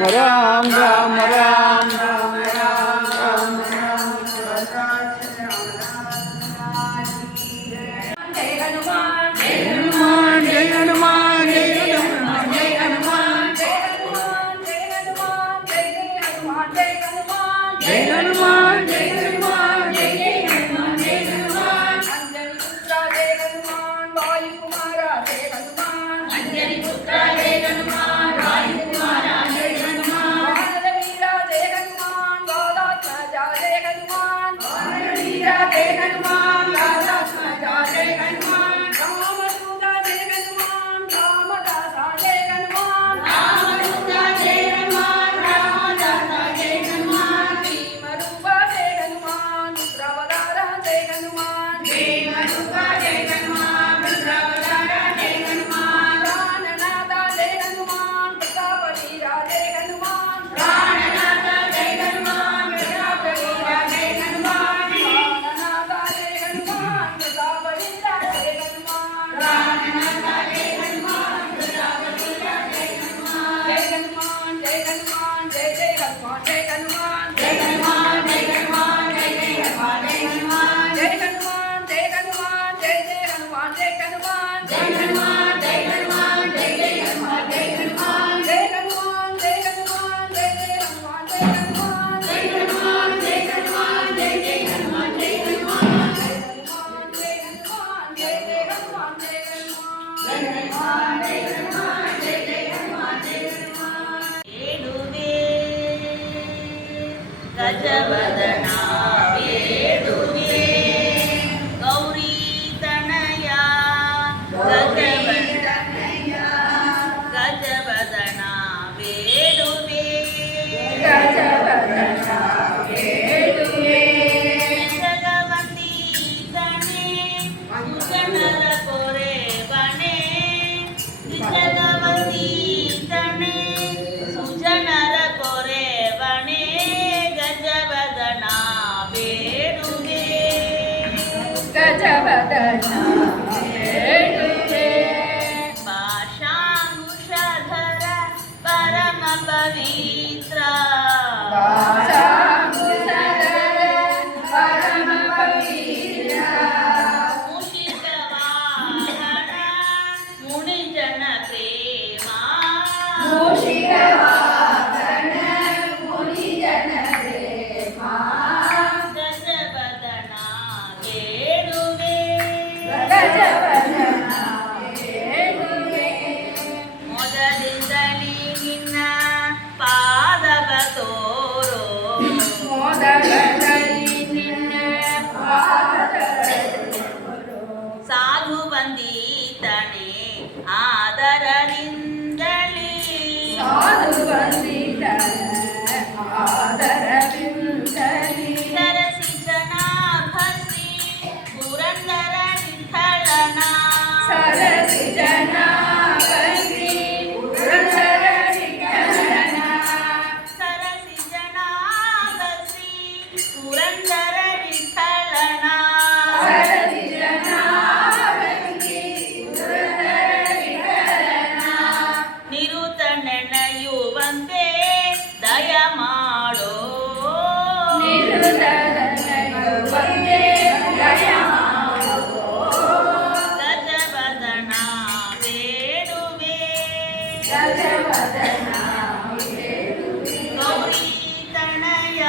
राम राम राम राम राम राम राम जय हनुमान जय हनुमान जय हनुमान जय हनुमान जय हनुमान जय हनुमान जय हनुमान जय हनुमान जय हनुमान जय हनुमान जय हनुमान जय हनुमान जय हनुमान अंजनी पुत्र जय हनुमान वायु कुमारा जय हनुमान अंजनी पुत्र जय हनुमान वायु कुमारा जय हनुमान वानरवीरा जय हनुमान वादात्मजा जय हनुमान वानरवीरा जय हनुमान वादात्मजा जय हनुमान रामदूता जय हनुमान रामदासा जय हनुमान रामदूता जय हनुमान रामदासा जय हनुमान भीमरूपा जय हनुमान रुद्रावतारा जय हनुमान भीमरूपा जय हनुमान रुद्रावतारा जय हनुमान प्राणनाथा जय हनुमान प्रतापवीरा जय हनुमान प्राणनाथा जय हनुमान प्रतापवीरा जय हनुमान प्राणनाथा जय हनुमान प्रतापवीरा जय हनुमान प्राणनाथा जय हनुमान प्रतापवीरा जय हनुमान जय हनुमान जय हनुमान जय जय हनुमान जय हनुमान जय हनुमान जय हनुमान जय जय हनुमान जय हनुमान जय हनुमान जय हनुमान जय जय हनुमान जय हनुमान जय हनुमान जय हनुमान जय जय हनुमान जय हनुमान जय हनुमान जय हनुमान जय जय हनुमान जय हनुमान जय हनुमान जय हनुमान जय जय हनुमान जय हनुमान जय हनुमान जय हनुमान जय जय हनुमान जय हनुमान जय हनुमान जय हनुमान जय जय हनुमान जय हनुमान वेणुवे गजवदना वेणुवे गौरी तनया गजवदनया गजवदना वेणुवे गजवदना वेणुवे जगवती तने सुजनर कोरे बने जगवती तने सुजनर कोरे बने गजवदना वेणुवे गजवदना वेणुवे पाशांकुशधर परम पवित्र परम पवित्र मूषिकवाहन मुनिजन प्रेमा मूषिकवाहन मुनिजन प्रेमा गजवदना वेणुवे गजवदना वेणुवे ಮೊದಲಿಂದಲೇ ನಿನ್ನ ಪಾದವ ತೋರೋ ಮೋದಗದಲ್ಲಿ ನಿನ್ನ ಪಾದಗಳು ಸಾಧು ಬಂದೀತನೆ ಆದರದಿಂದಲೇ ಸಾಧು ಬಂದಿದ್ದ ಆದರದಿಂದಲೇ ಸರಸಿ ಜನಾಭಶ್ರೀ ಪುರಂದರ ವಿಠಲನ ಸರಸಿ ಜನಾಭಶ್ರೀ ಪುರಂದರ ವಿಠಲನ ಸರಸಿ ಜನಾಭಶ್ರೀ ಪುರಂದರ ವಿಠಲನ ಸರಸಿ ಜನಾಭಶ್ರೀ ಪುರಂದರ ವಿಠಲನ ನಿರುತ ನೆನೆಯುವಂತೆ ದಯ ಮಾಡೋ ನಿರುತನಯು ಒಂದೇ ದಯ ಮಾಡೋ ಗಜವದನ ಬೇಡುವೆ ಗಜವದನ ಬೇಡುವೆ ಗೌರಿ ತನಯ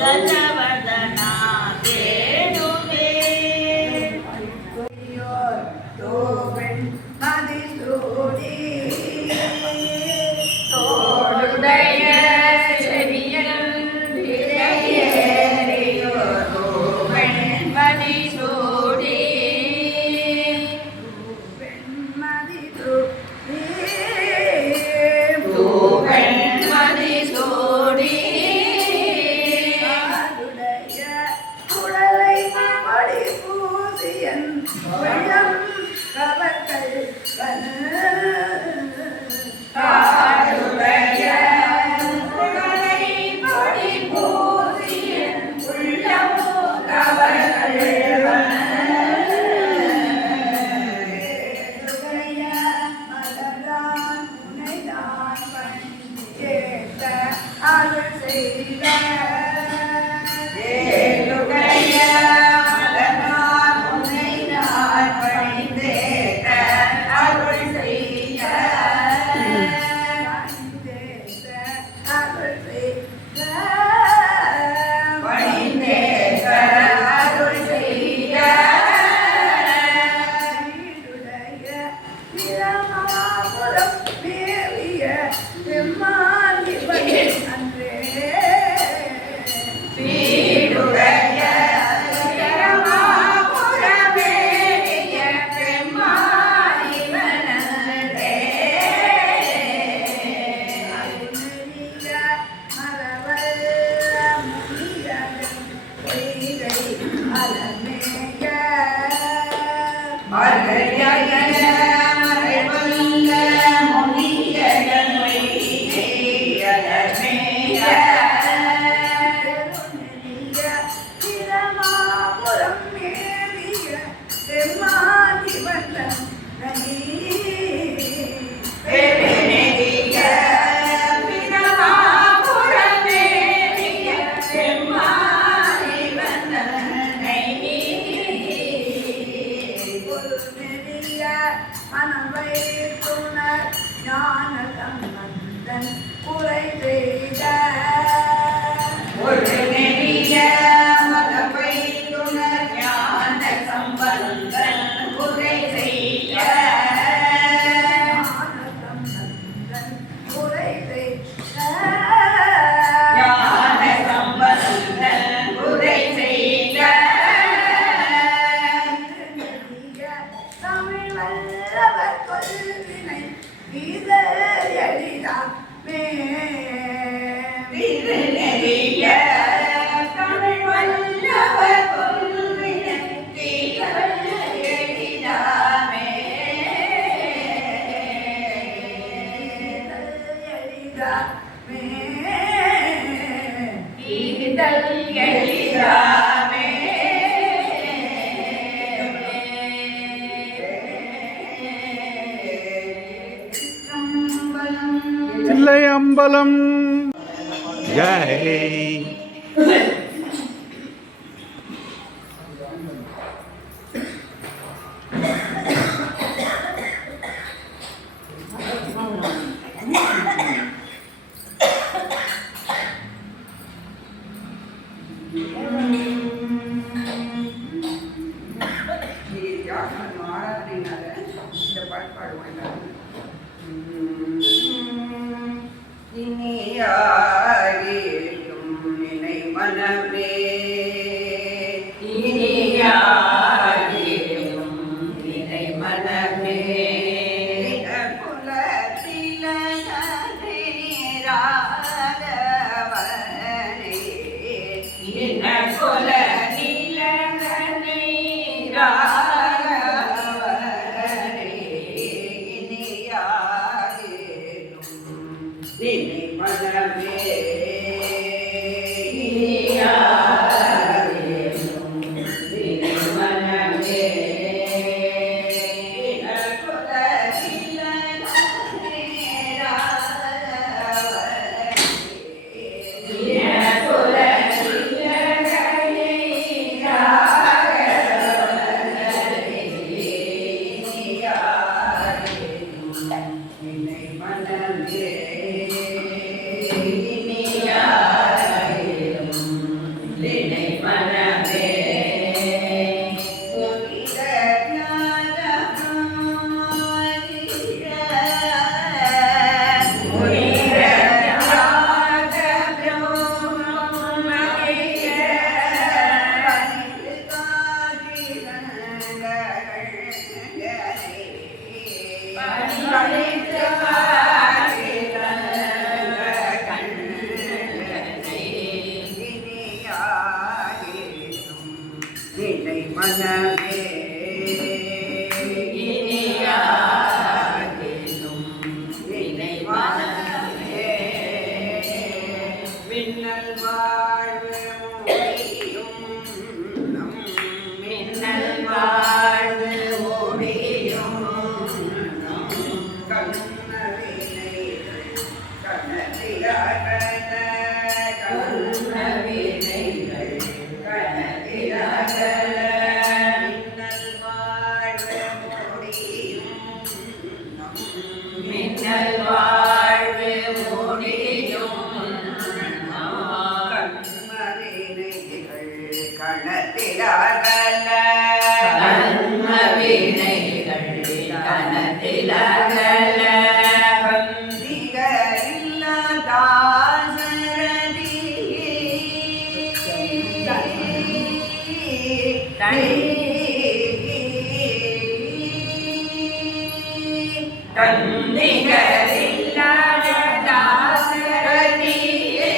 ಗಜವದನ ಬೇಡುವೆ தோடுடைய செவியல் விரையேறியோதோ வெண்மதி சூடி வெண்மதி சூடி அருள் செய்த ஏழுடைய மலனார் உன்னை நான் பணிந்தேத்த அருள் செய்ய அருள் செய்த பணிந்தேத்த அருள் செய்ய வீடுடைய பிரமாபுரம் மேவிய பெம்மானிவன் அன்றே வீடுடைய பிரமாபுரமேறிய பெம்மானிவனன்றே அருணெறிய மரவல்ல முனியகன் பொய்கை அலமேய மறையகல மறைவல்ல முனியகன் வைகையலமேய பெருநெறிய பிரமாபுரம் மேவிய பெம்மானிவன் பெருநெறிய பிரமாபுரமேறிய பெம்மானிவனன்னை ஒரு நெறிய மனவை துணர் ஞான சம்பந்தன் குறை செய்த ஒரு நெறிய மதவை துணர் ஞான சம்பந்தன் குறை செய்ய ஞான சம்பந்தன் குறை செய்த ஞான சம்பந்தன் குறை செய்ய நெறிய தமிழ் வல்லவர் கொள்வினை வீத எளிதாமே திருநெறிய தமிழ் வல்லவர் கொள்வினை தீகள் எளிதாமே தீதல் எளிதாமே தில்லை அம்பலம் ஜெய் இந்த பாட்டு பாடுவேன் இனியாகேயும் நினை மனமே இனியாகேயும் நினை மனமே குலத்திலே குல நிலகனை ராகவனே இனியாகேயும் நினை மனமே இனியாகேயும் நினை மனமே குலத்திலே மனமே நல்வாழ்வு முடியும் கண்மவினைகள் கணத்திலாகல கர்ம வினைகள் கணத்திலகல கந்திகரில்லா தாசரதி கண்ணிகரில்லாத தாசரதியே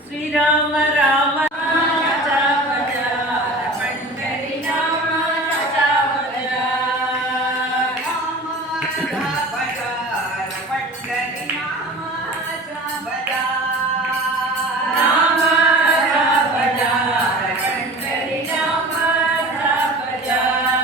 శ్రీరామ రామ రాజా బజార పండరి రామ రాజా బజార రామ రాజా బజార పండరి రామ రాజా బజార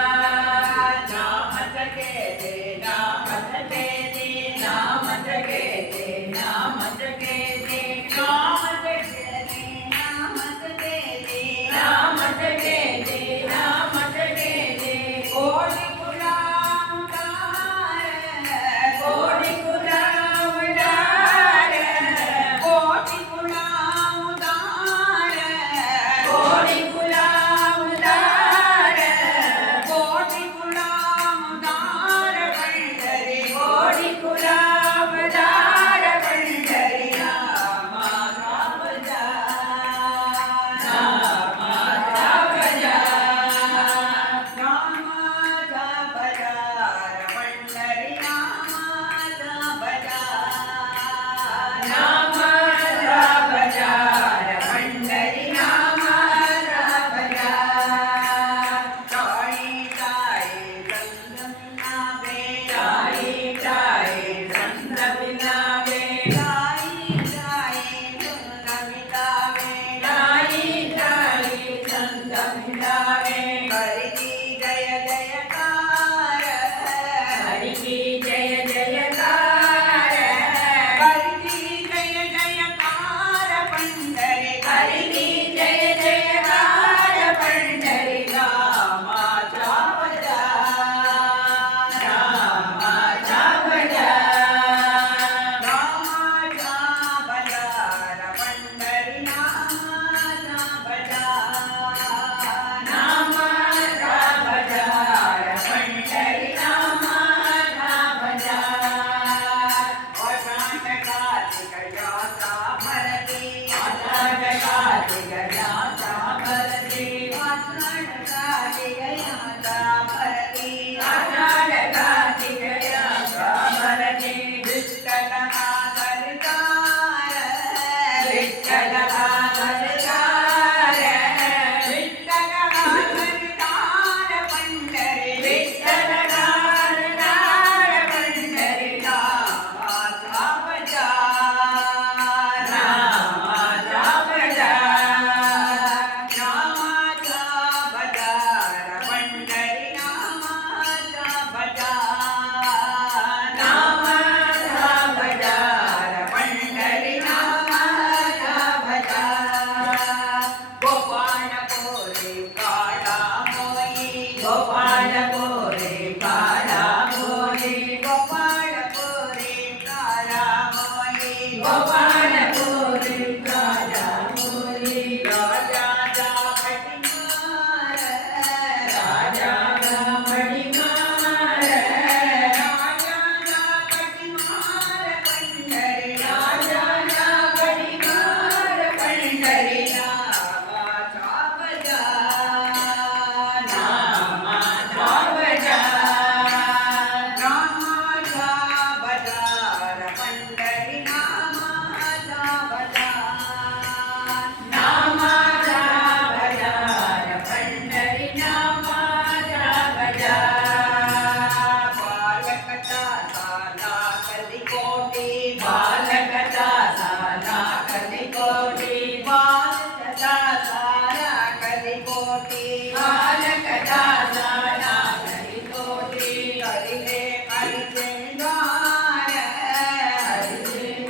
கோபால போரே காளாமோயே கோபால போரே காளாமோயே கோபால போரே காளாமோயே ராஜா பட்டிமார ராஜா மணிமார ராஜா பட்டிமார பண்டரி ராஜா மணிமார பண்டரி ராமா சாவஜா நாமா தாவஜா ராமா சாவஜா பண்டரி நாமா சாவஜா நாமா தாவஜா பண்டரி நாமா தாவஜா பாலகட்டா சாலா கலிகோட்டி బాలకథా సాలా కలికోటి బాలకటా సాలా కలికోటి బాలకథా సాలా కలికోటి హరిహే హరిహే ద్వార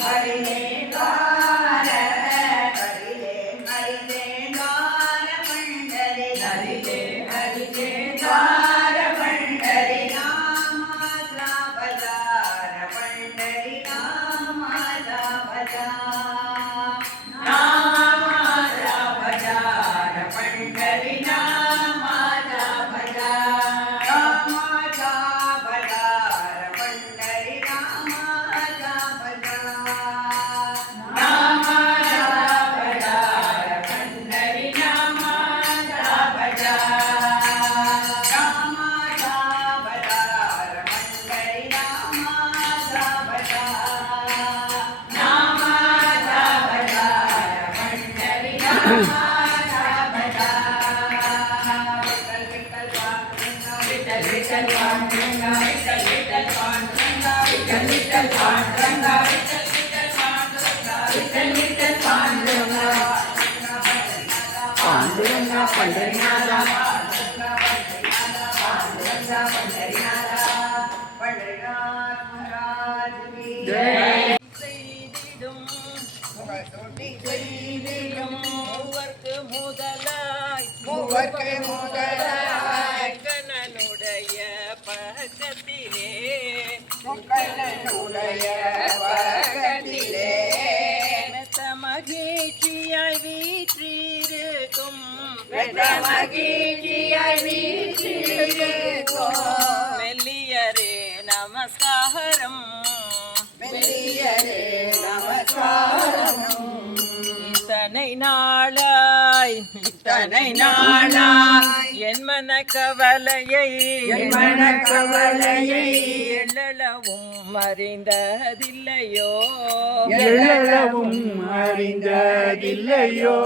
హరిహే ద్వార హరిహే హరిహే ద్వార పండరి హరిజే హరిజే ద్వార పండరి నామాజా బజార పండరి నామాజా బజార నామాజా బజార పండరి నామాజా బజార రామాజా బజార పండరి రామాజా బజార నామాజా బజార పండరి నామాజా బజార రామాజా బజార పండరి రామాజా బజార నామాజా బజార పండరి నామాజా బజార విఠల్ విఠల్ విఠల్ విఠల్ పాండురంగా విఠల్ విఠల్ పాండురంగా విఠల్ విఠల్ పాండురంగా విఠల్ విఠల్ పాండురంగా పాండురంగా పండరినాథ पंढरीनाथ महाराज की जय செய்திடும் मुगलतोटी செய்திடும் மூவர்க்கு முதலாய் மூவர்க்கு முதலாய் கண்ணனுடைய பக்கத்திலே முக்கண்ணனுடைய பக்கத்திலே மெத்த மகிழ்ச்சியாய் வீற்றிருக்கும் வெட்ட மகிழ்ச்சியாய் வீற்றிருக்கும் மெல்லியரே நமஸ்காரம் மெல்லியரே நமஸ்காரம் இத்தனை நாளாய் என் மன கவலையை என் மனக்கவலையை எள்ளளவும் அறிந்ததில்லையோ எழவும் அறிந்ததில்லையோ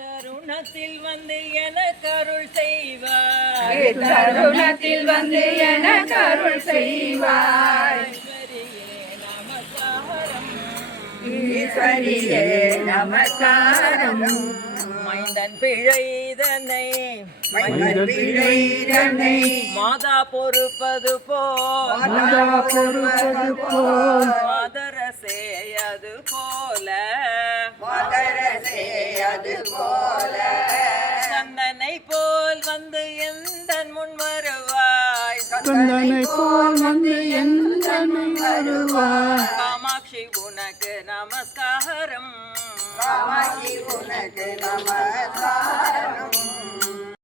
தருணத்தில் வந்து எனக்கு அருள் செய்வாய் தருணத்தில் வந்து எனக்கு அருள் செய்வாய் ஈஸ்வரியே நமஸ்காரம் ஈஸ்வரியே நமஸ்காரம் மைந்தன் பிழைதனை மைந்தன் பிழைதனை மாதா பொறுப்பது போல் மாதா பொறுப்பது போல் மாதரசே அது போல மாதரசே அது போல கந்தனை போல் வந்து எந்த முன் வருவாய் கந்தனை போல் வந்து எந்தனை வருவார் காமாட்சி உனக்கு நமஸ்காரம் காமாட்சி உனக்கு நமஸ்காரம்